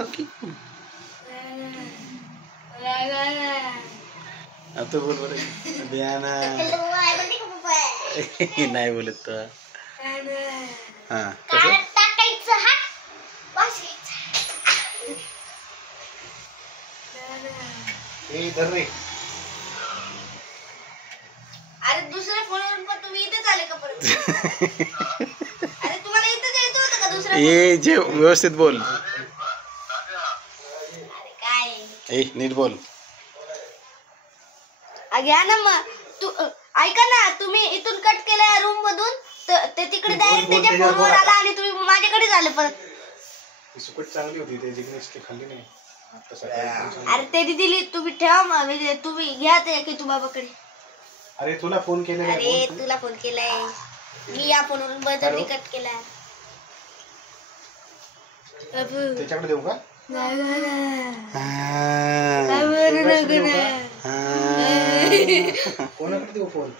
Okay आता बोल बरं बियाना नाही बोलत तो हा कसं धर रे. अरे दुसऱ्या फोनवरून पण तुम्ही इथेच आले का परत? अरे तुम्हाला इथेच यायचं होतं का दुसऱ्या? ए जे व्यवस्थित बोल. अरे काय ए नीट बोल. घ्या ना मग तू ऐका ना, तुम्ही इथून कट केलं रूम मधून ते तिकडे डायरेक्ट त्याच्या फोनवर आला आणि तुम्ही माझ्याकडेच आले परत. सुकट चांगली होती ते जिग्नेशने खाल्ली नाही. अरे ते दिली तुम्ही ठेवा म्हणजे तुम्ही घ्या ते की तू बाबाकडे. अरे तुला फोन केलेला आहे. अरे तुला फोन केलाय मी या फोनवरून बळजबरी कट केलाय. त्याच्याकडे देऊ का? कोणाकडे देऊ फोन?